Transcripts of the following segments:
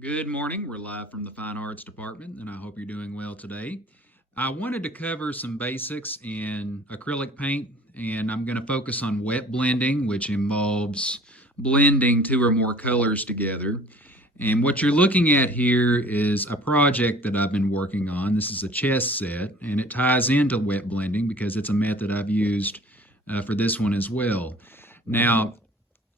Good morning. We're live from the Fine Arts Department, and I hope you're doing well today. I wanted to cover some basics in acrylic paint, and I'm going to focus on wet blending, which involves blending two or more colors together. And what you're looking at here is a project that I've been working on. This is a chess set, and it ties into wet blending because it's a method I've used for this one as well. Now,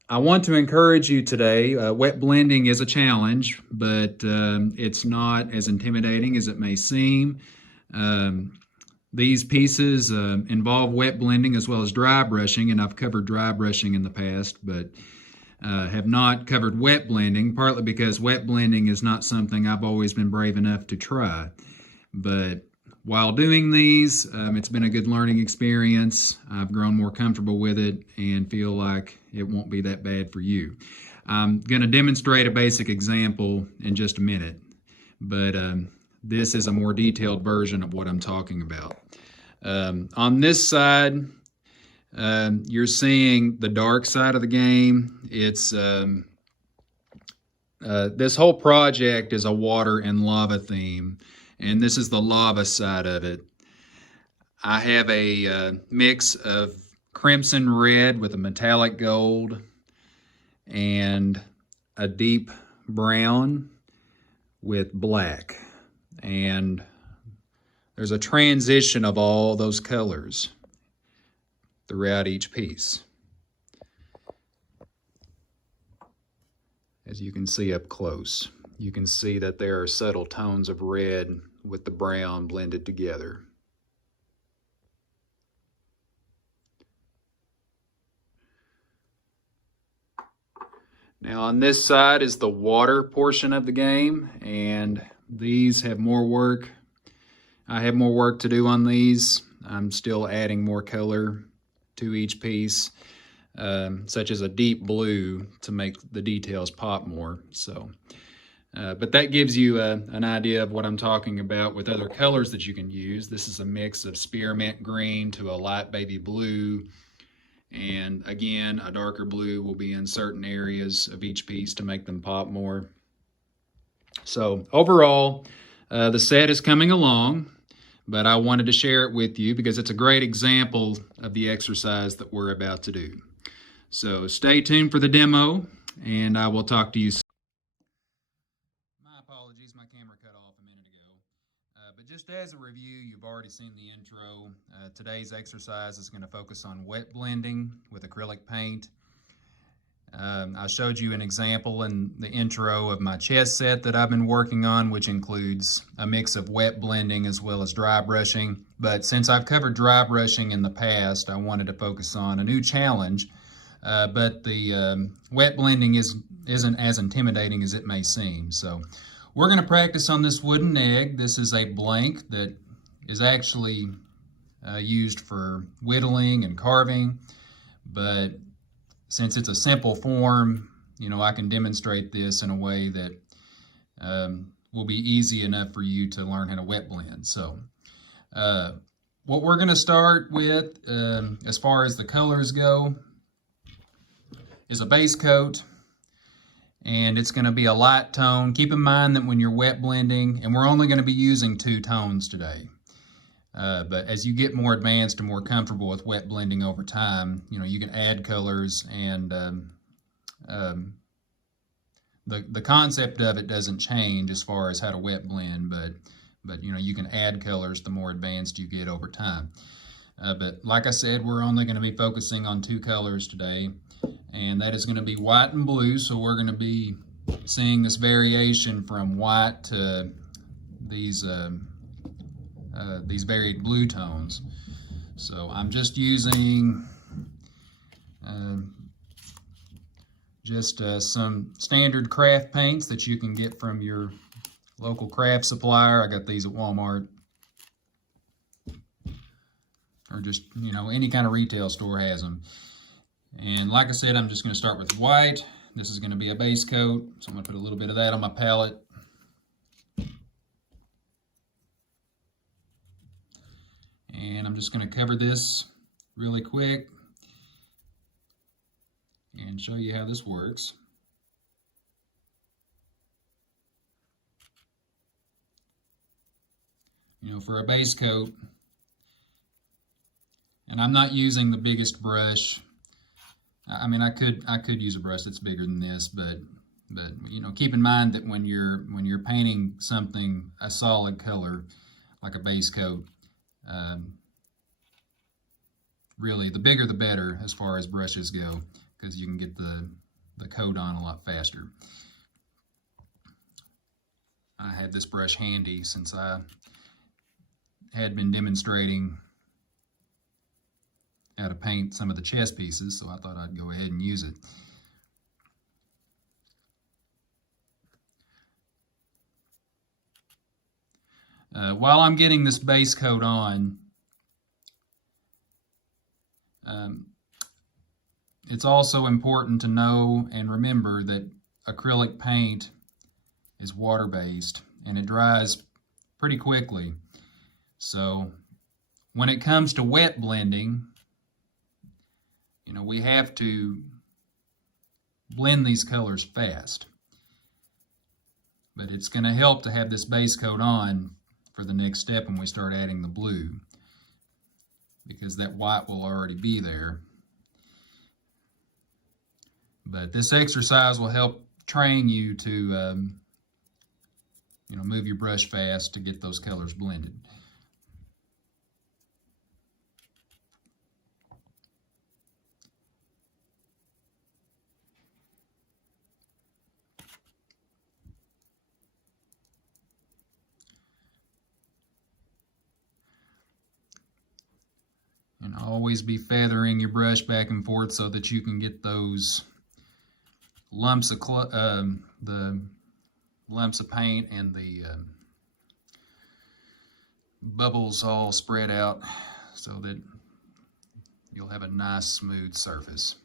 I want to encourage you today. Wet blending is a challenge, but it's not as intimidating as it may seem. Um, these pieces involve wet blending as well as dry brushing, and I've covered dry brushing in the past, but have not covered wet blending, partly because wet blending is not something I've always been brave enough to try. But while doing these, it's been a good learning experience. I've grown more comfortable with it and feel like it won't be that bad for you. I'm going to demonstrate a basic example in just a minute, but this is a more detailed version of what I'm talking about. On this side, you're seeing the dark side of the game. It's this whole project is a water and lava theme, and this is the lava side of it. I have a mix of crimson red with a metallic gold and a deep brown with black. And there's a transition of all those colors throughout each piece, as you can see up close. You can see that there are subtle tones of red with the brown blended together. Now on this side is the water portion of the game, and these have more work. I have more work to do on these. I'm still adding more color to each piece, such as a deep blue to make the details pop more. But that gives you an idea of what I'm talking about with other colors that you can use. This is a mix of spearmint green to a light baby blue. And again, a darker blue will be in certain areas of each piece to make them pop more. So overall, the set is coming along, but I wanted to share it with you because it's a great example of the exercise that we're about to do. So stay tuned for the demo, and I will talk to you soon. My apologies, my camera cut off a minute ago. But just as a review, you've already seen the intro. Today's exercise is going to focus on wet blending with acrylic paint. I showed you an example in the intro of my chess set that I've been working on, which includes a mix of wet blending as well as dry brushing. But since I've covered dry brushing in the past, I wanted to focus on a new challenge. But the wet blending isn't as intimidating as it may seem. So we're going to practice on this wooden egg. This is a blank that is actually used for whittling and carving, but since it's a simple form, I can demonstrate this in a way that will be easy enough for you to learn how to wet blend. So what we're going to start with as far as the colors go is a base coat, and it's going to be a light tone. Keep in mind that when you're wet blending, and we're only going to be using two tones today, but as you get more advanced and more comfortable with wet blending over time, you can add colors, and the concept of it doesn't change as far as how to wet blend, but you can add colors the more advanced you get over time. But like I said, we're only going to be focusing on two colors today, and that is going to be white and blue. So we're going to be seeing this variation from white to these varied blue tones. So I'm just using some standard craft paints that you can get from your local craft supplier. I got these at Walmart, or just, any kind of retail store has them. And like I said, I'm just going to start with white. This is going to be a base coat, so I'm going to put a little bit of that on my palette. And I'm just going to cover this really quick and show you how this works. You know, for a base coat, and I'm not using the biggest brush. I mean, I could use a brush that's bigger than this, but you know, keep in mind that when you're painting something a solid color like a base coat, really the bigger the better as far as brushes go, because you can get the coat on a lot faster. I had this brush handy since I had been demonstrating how to paint some of the chess pieces, so I thought I'd go ahead and use it. While I'm getting this base coat on, it's also important to know and remember that acrylic paint is water-based and it dries pretty quickly. So when it comes to wet blending, you know, we have to blend these colors fast. But it's going to help to have this base coat on for the next step when we start adding the blue, because that white will already be there. But this exercise will help train you to you know, move your brush fast to get those colors blended. And always be feathering your brush back and forth so that you can get those lumps of the lumps of paint and the bubbles all spread out so that you'll have a nice smooth surface.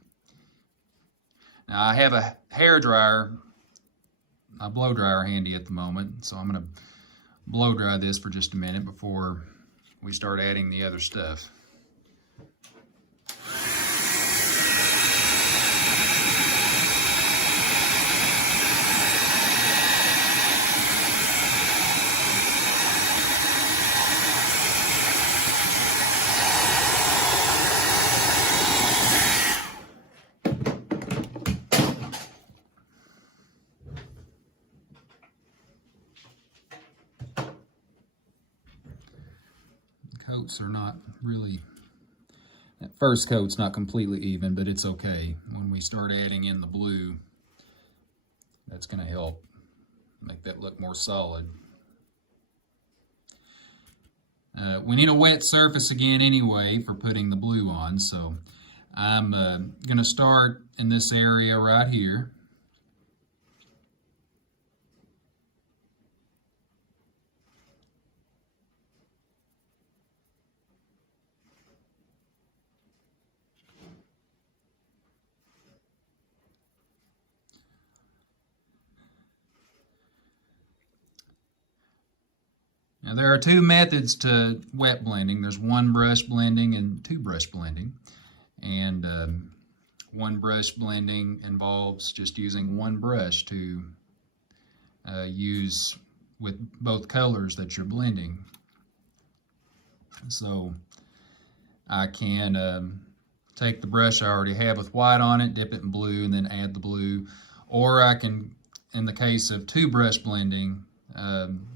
Now I have a hair dryer, a blow dryer handy at the moment, so I'm going to blow dry this for just a minute before we start adding the other stuff. Coats are not really, that first coat's not completely even, but it's okay. When we start adding in the blue, that's going to help make that look more solid. We need a wet surface again anyway for putting the blue on, so I'm going to start in this area right here. Now there are two methods to wet blending. There's one brush blending and two brush blending. And one brush blending involves just using one brush to use with both colors that you're blending. So I can take the brush I already have with white on it, dip it in blue, and then add the blue. Or I can, in the case of two brush blending,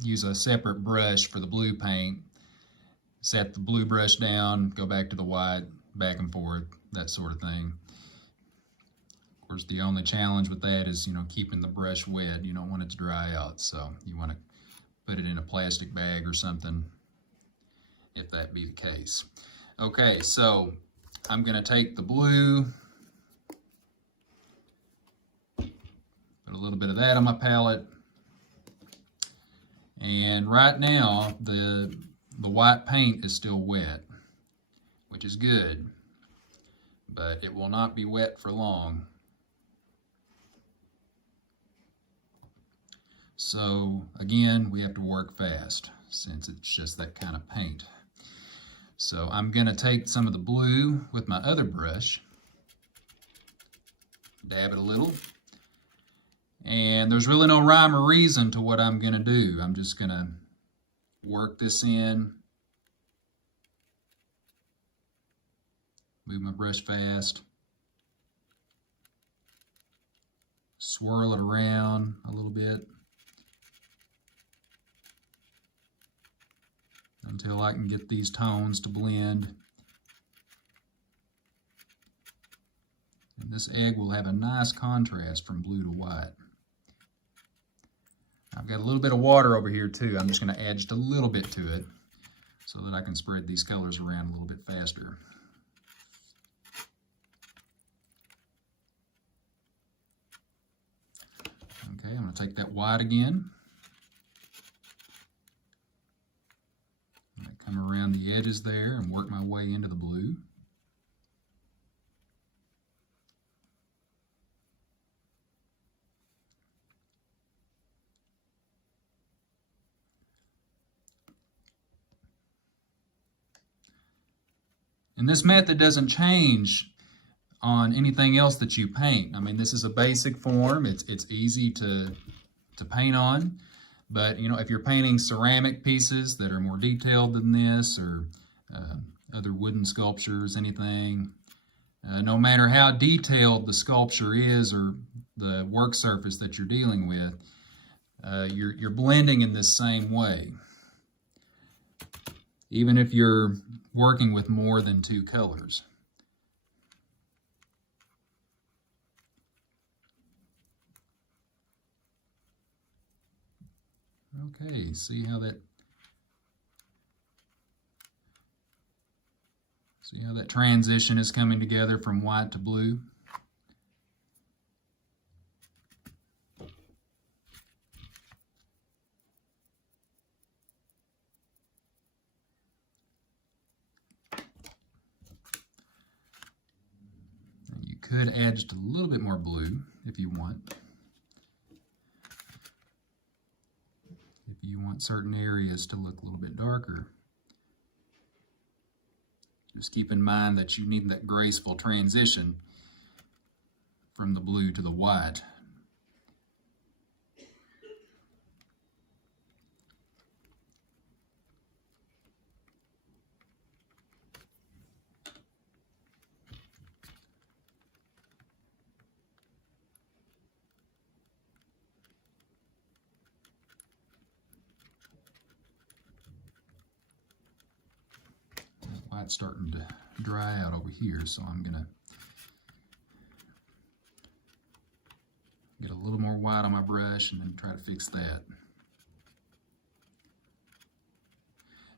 use a separate brush for the blue paint, set the blue brush down, go back to the white, back and forth, that sort of thing. Of course, the only challenge with that is, you know, keeping the brush wet. You don't want it to dry out, so you want to put it in a plastic bag or something if that be the case. Okay, so I'm going to take the blue, put a little bit of that on my palette, and right now the white paint is still wet, which is good, but it will not be wet for long. So again, we have to work fast since it's just that kind of paint. So I'm going to take some of the blue with my other brush, dab it a little, and there's really no rhyme or reason to what I'm going to do. I'm just going to work this in. Move my brush fast. Swirl it around a little bit until I can get these tones to blend. And this egg will have a nice contrast from blue to white. I've got a little bit of water over here too. I'm just going to add just a little bit to it so that I can spread these colors around a little bit faster. Okay, I'm going to take that white again. I'm going to come around the edges there and work my way into the blue. And this method doesn't change on anything else that you paint. I mean, this is a basic form. It's easy to paint on. But, you know, if you're painting ceramic pieces that are more detailed than this, or other wooden sculptures, anything, no matter how detailed the sculpture is or the work surface that you're dealing with, you're blending in this same way. Even if you're working with more than two colors. Okay, see how that transition is coming together from white to blue? You could add just a little bit more blue if you want. If you want certain areas to look a little bit darker. Just keep in mind that you need that graceful transition from the blue to the white. White's starting to dry out over here, so I'm going to get a little more white on my brush and then try to fix that.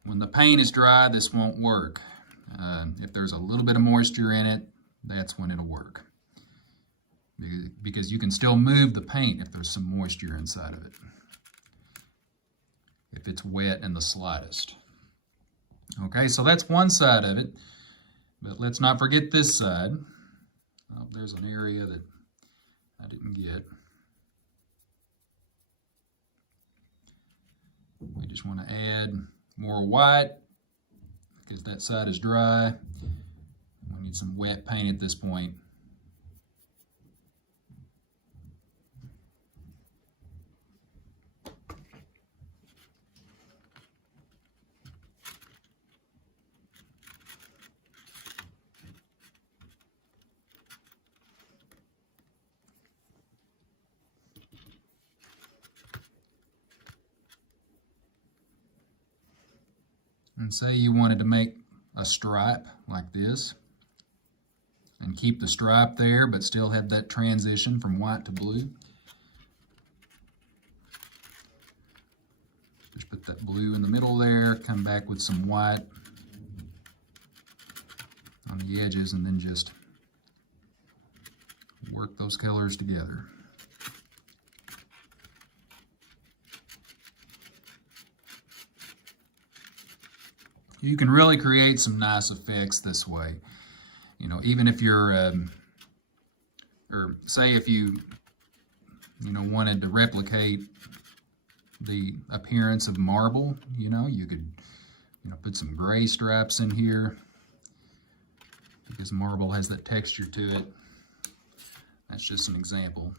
When the paint is dry, this won't work. If there's a little bit of moisture in it, that's when it'll work. Because you can still move the paint if there's some moisture inside of it. If it's wet in the slightest. Okay, so that's one side of it, but let's not forget this side. Oh, there's an area that I didn't get. We just want to add more white because that side is dry. We need some wet paint at this point. And say you wanted to make a stripe like this and keep the stripe there but still have that transition from white to blue. Just put that blue in the middle there, come back with some white on the edges, and then just work those colors together. You can really create some nice effects this way. You know, even if you're, or say if you wanted to replicate the appearance of marble, you could, put some gray stripes in here because marble has that texture to it. That's just an example.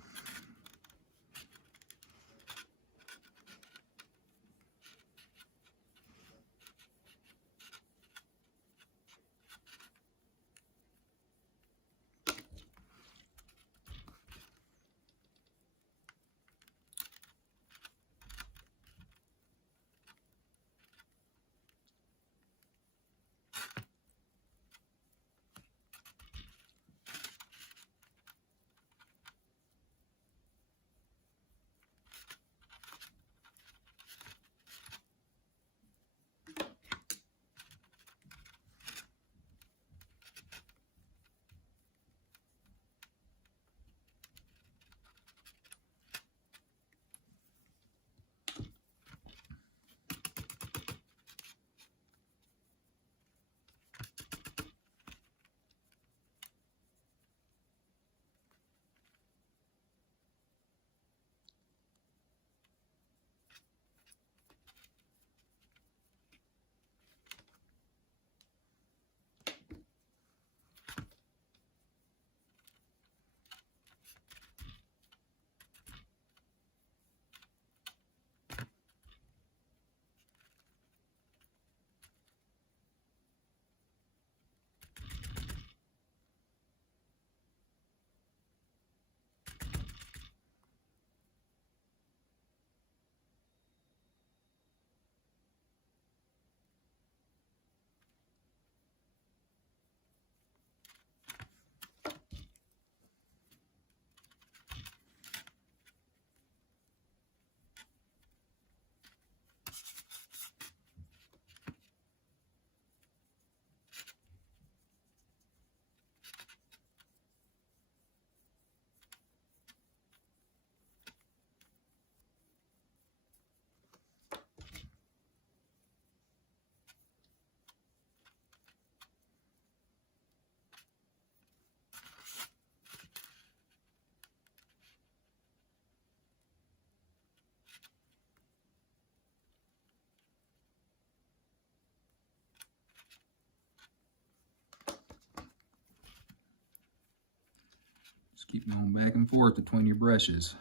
keep going back and forth between your brushes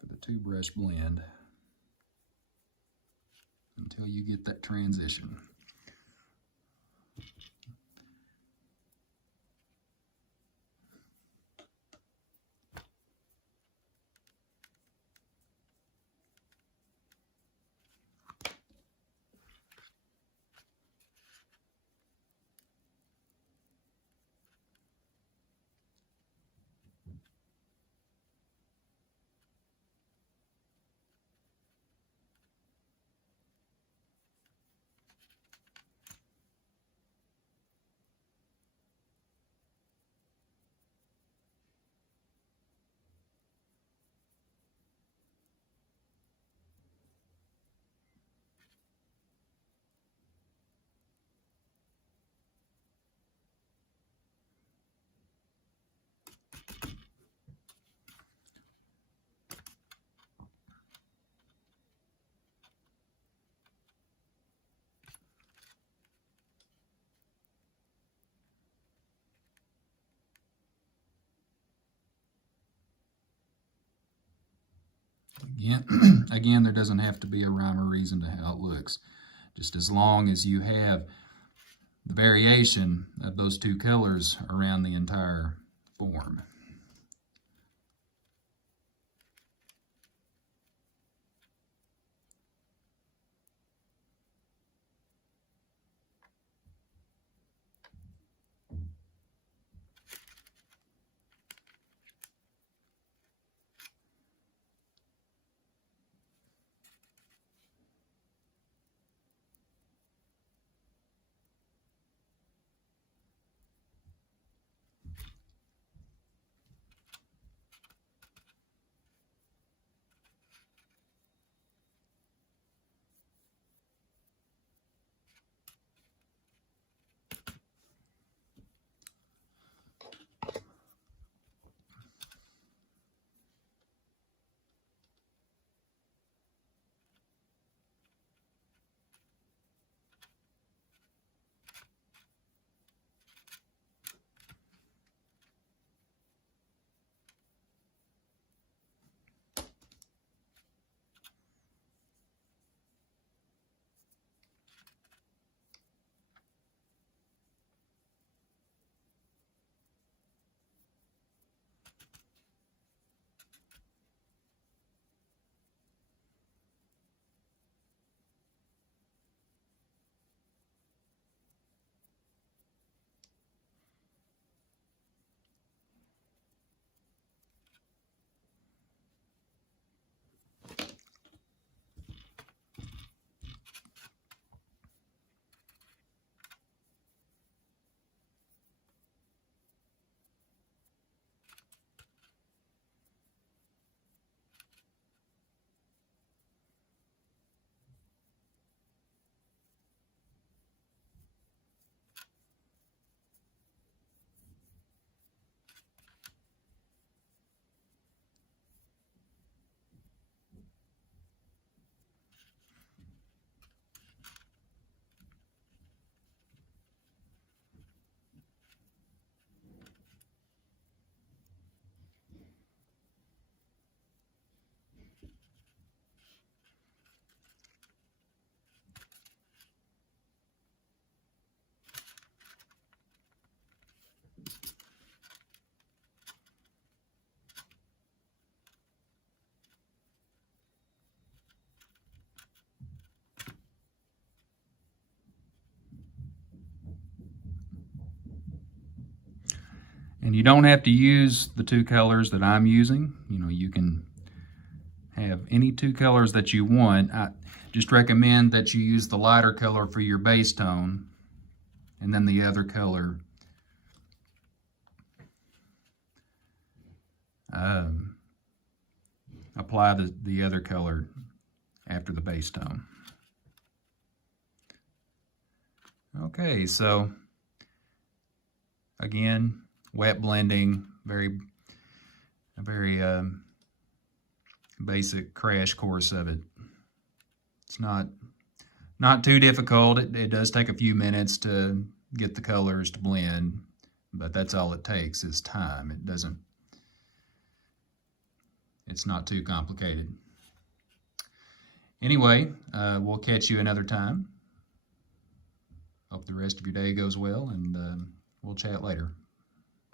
for the two brush blend until you get that transition. Again, there doesn't have to be a rhyme or reason to how it looks. Just as long as you have the variation of those two colors around the entire form. And you don't have to use the two colors that I'm using. You know, you can have any two colors that you want. I just recommend that you use the lighter color for your base tone, and then the other color apply the other color after the base tone. Okay, so again, wet blending, a very basic crash course of it. It's not too difficult. It does take a few minutes to get the colors to blend, but that's all it takes is time. It's not too complicated. Anyway, we'll catch you another time. Hope the rest of your day goes well, and we'll chat later.